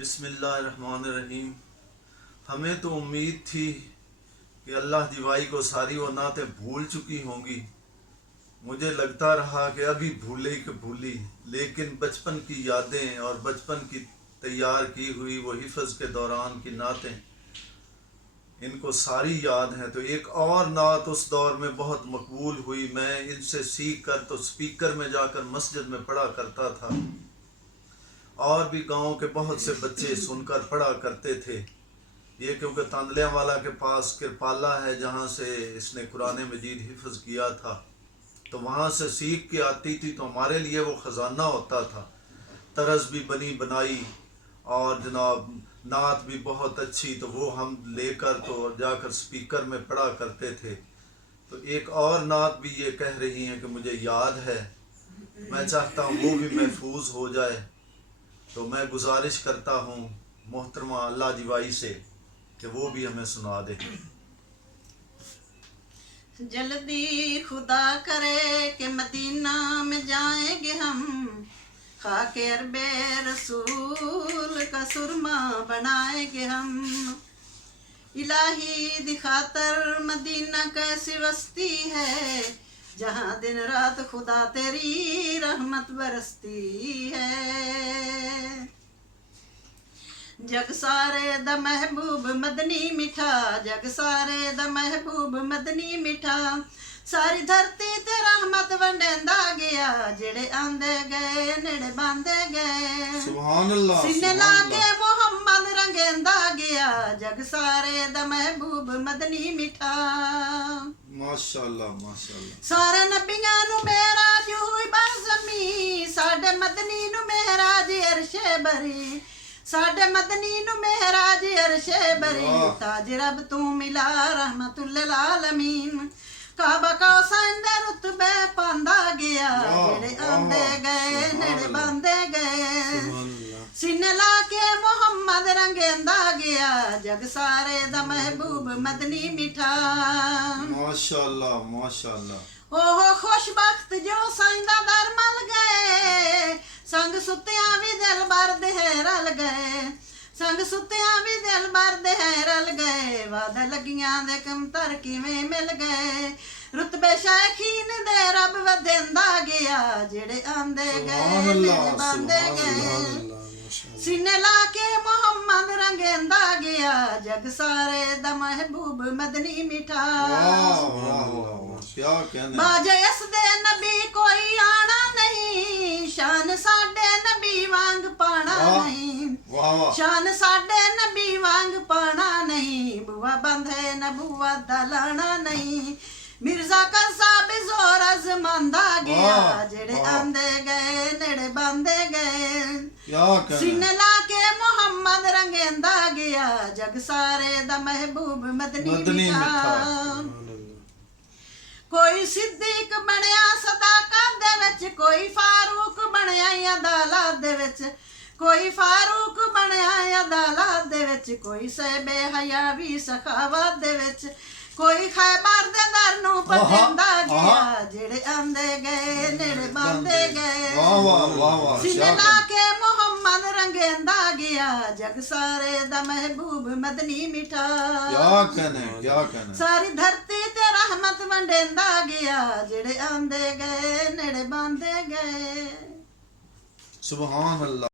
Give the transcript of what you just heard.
بسم اللہ الرحمن الرحیم۔ ہمیں تو امید تھی کہ اللہ دیوائی کو ساری وہ نعتیں بھول چکی ہوں گی۔ مجھے لگتا رہا کہ ابھی بھولے کہ بھولی، لیکن بچپن کی یادیں اور بچپن کی تیار کی ہوئی وہ حفظ کے دوران کی نعتیں ان کو ساری یاد ہیں۔ تو ایک اور نعت اس دور میں بہت مقبول ہوئی، میں ان سے سیکھ کر تو سپیکر میں جا کر مسجد میں پڑھا کرتا تھا، اور بھی گاؤں کے بہت سے بچے سن کر پڑھا کرتے تھے۔ یہ کیونکہ تاندلیاں والا کے پاس کرپالا ہے جہاں سے اس نے قرآن مجید حفظ کیا تھا، تو وہاں سے سیکھ کے آتی تھی، تو ہمارے لیے وہ خزانہ ہوتا تھا۔ طرز بھی بنی بنائی اور جناب نعت بھی بہت اچھی، تو وہ ہم لے کر تو جا کر سپیکر میں پڑھا کرتے تھے۔ تو ایک اور نعت بھی یہ کہہ رہی ہیں کہ مجھے یاد ہے، میں چاہتا ہوں وہ بھی محفوظ ہو جائے، تو میں گزارش کرتا ہوں محترمہ اللہ دیوائی سے کہ وہ بھی ہمیں سنا دے۔ جلدی خدا کرے کہ مدینہ میں جائیں گے ہم، خاک عرب رسول کا سرما بنائیں گے ہم۔ الہی دکھاتر مدینہ کیسی وستی ہے، جہاں دن رات خدا تیری رحمت برستی ہے۔ جگ سارے دا محبوب مدنی میٹھا، جگ سارے دا محبوب مدنی میٹھا، ساری دھرتی تے رحمت ونڈیندا گیا، جڑے آندے گئے نیڑے باندے گئے، سبحان اللہ، سینے لا کے محمد رنگیندا گیا، جگ سارے دا محبوب مدنی میٹھا۔ ماشاءاللہ ماشاءاللہ۔ سارے نبیاں نو معراج ہوئی برزمی، ساڈے مدنی نو معراج عرش بری، ساڈے مدنی نو معراج عرش بری، تاج رب تو ملا رحمت للعالمین، کعبہ کوسین دے رتبے پاندا گیا، جڑے آندے گئے نیڑے باندے گئے، سینے لا کے محمد رنگیندا گیا، جگ سارے دا محبوب مدنی میٹھا۔ ماشاءاللہ ماشاءاللہ۔ اوہ خوش بخت جو سائندہ در مل گئے، سنگ ستیاں بھی دل بر دے رل گئے، سنگ ستیاں بھی دل بر دے رل گئے، وعدہ لگیاں دے کمتر کیویں مل گئے، رتبے شیخین دے رب ودیندا گیا، جڑے آندے گئے نیڑے باندے گئے، سینے لا کے محمد رنگیندا گیا، جگ سارے دا محبوب مدنی میٹھا۔ باجے اس دے نبی کوئی آنا نہیں، شان ساڈے نبی وانگ پانا نہیں، شان ساڈے نبی وانگ پانا نہیں، بوا بندھے نبوت دا لانا نہیں، مرزا قصاب زور ازماندا گیا، جڑے آندے گئے نیڑے باندے گئے، سینے لا کے محمد رنگیندا گیا، جگ سارے دا محبوب مدنی میٹھا۔ کوئی صدیق بنیا صداقت دے وچ، کوئی فاروق بنیا عدالت دے وچ، کوئی فاروق بنیا عدالت دے وچ، کوئی صاحب حیاوی سخاوت دے وچ، کوئی خیبر دے در نو پٹیندا گیا، جڑے آندے گئے نیڑے باندے گئے، سینے لا کے محمد رنگیندا گیا، جگ سارے دا محبوب مدنی میٹھا۔ ساری دھرتی تے رحمت ونڈیندا گیا، جڑے آندے گئے نیڑے باندے گئے۔ سبحان اللہ۔